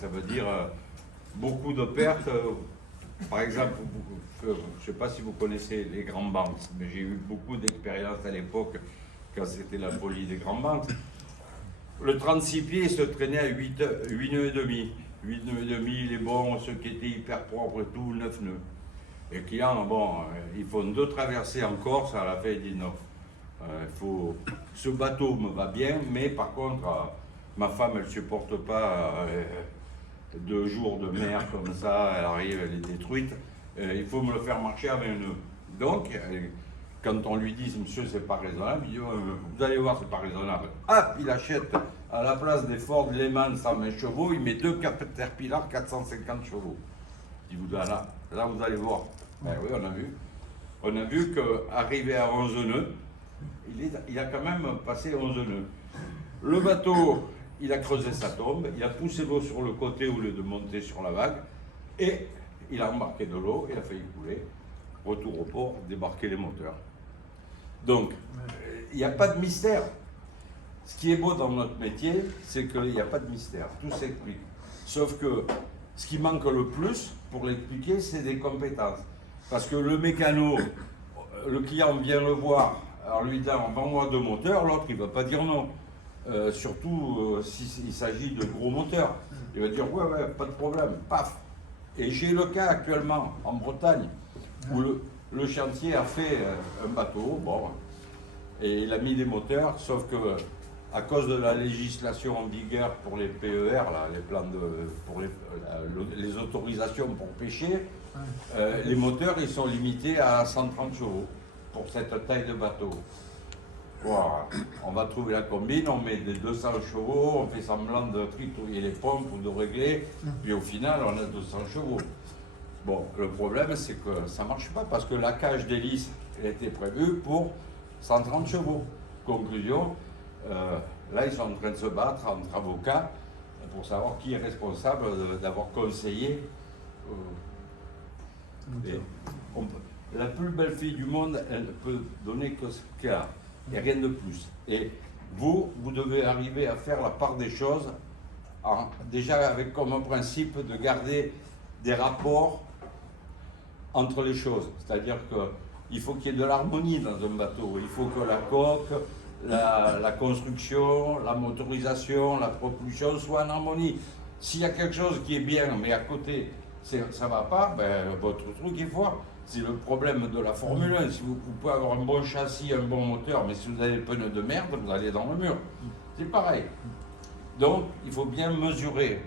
ça veut dire beaucoup de pertes. Par exemple, je ne sais pas si vous connaissez les grandes banques, mais j'ai eu beaucoup d'expérience à l'époque quand c'était la folie des grandes banques. Le 36 pieds se traînait à 8 nœuds et demi. 8 nœuds et demi, les bons, ceux qui étaient hyper propres et tout, 9 nœuds. Les clients, bon, ils font 2 traversées en Corse à la fin, ils disent non. Ce bateau me va bien, mais par contre, ma femme, elle ne supporte pas 2 jours de mer comme ça, elle arrive, elle est détruite. Il faut me le faire marcher à 20 nœuds. Donc, quand on lui dit, monsieur, c'est pas raisonnable, il dit, vous allez voir, c'est pas raisonnable. Ah, il achète à la place des Ford Lehman 120 chevaux, il met 2 Caterpillar 450 chevaux. Il vous dit, là, vous allez voir. Ben oui, on a vu. On a vu qu'arrivé à 11 nœuds, il a quand même passé 11 nœuds. Le bateau, il a creusé sa tombe, il a poussé l'eau sur le côté au lieu de monter sur la vague, et il a embarqué de l'eau, il a failli couler. Retour au port, débarquer les moteurs. Donc, il n'y a pas de mystère. Ce qui est beau dans notre métier, c'est qu'il n'y a pas de mystère. Tout s'explique. Sauf que ce qui manque le plus pour l'expliquer, c'est des compétences. Parce que le mécano, le client vient le voir, alors lui dit vends-moi 2 moteurs, l'autre il ne va pas dire non. Surtout s'il s'agit de gros moteurs. Il va dire ouais, pas de problème, paf. Et j'ai le cas actuellement en Bretagne où le chantier a fait un bateau, bon, et il a mis des moteurs, sauf que à cause de la législation en vigueur pour les PER, là, les plans pour les autorisations pour pêcher, les moteurs ils sont limités à 130 chevaux pour cette taille de bateau. Voilà. On va trouver la combine, on met des 200 chevaux, on fait semblant de tritouiller les pompes ou de régler, puis au final on a 200 chevaux. Bon, le problème c'est que ça ne marche pas parce que la cage d'hélice elle était prévue pour 130 chevaux. Conclusion, là ils sont en train de se battre entre avocats pour savoir qui est responsable d'avoir conseillé. La plus belle fille du monde, elle ne peut donner que ce qu'elle a, et rien de plus. Et vous devez arriver à faire la part des choses, déjà avec comme principe de garder des rapports entre les choses. C'est-à-dire qu'il faut qu'il y ait de l'harmonie dans un bateau. Il faut que la coque, la construction, la motorisation, la propulsion soient en harmonie. S'il y a quelque chose qui est bien, mais à côté, ça ne va pas, ben, votre truc il faut. C'est le problème de la Formule 1. Si vous pouvez avoir un bon châssis, un bon moteur, mais si vous avez des pneus de merde, vous allez dans le mur. C'est pareil. Donc, il faut bien mesurer.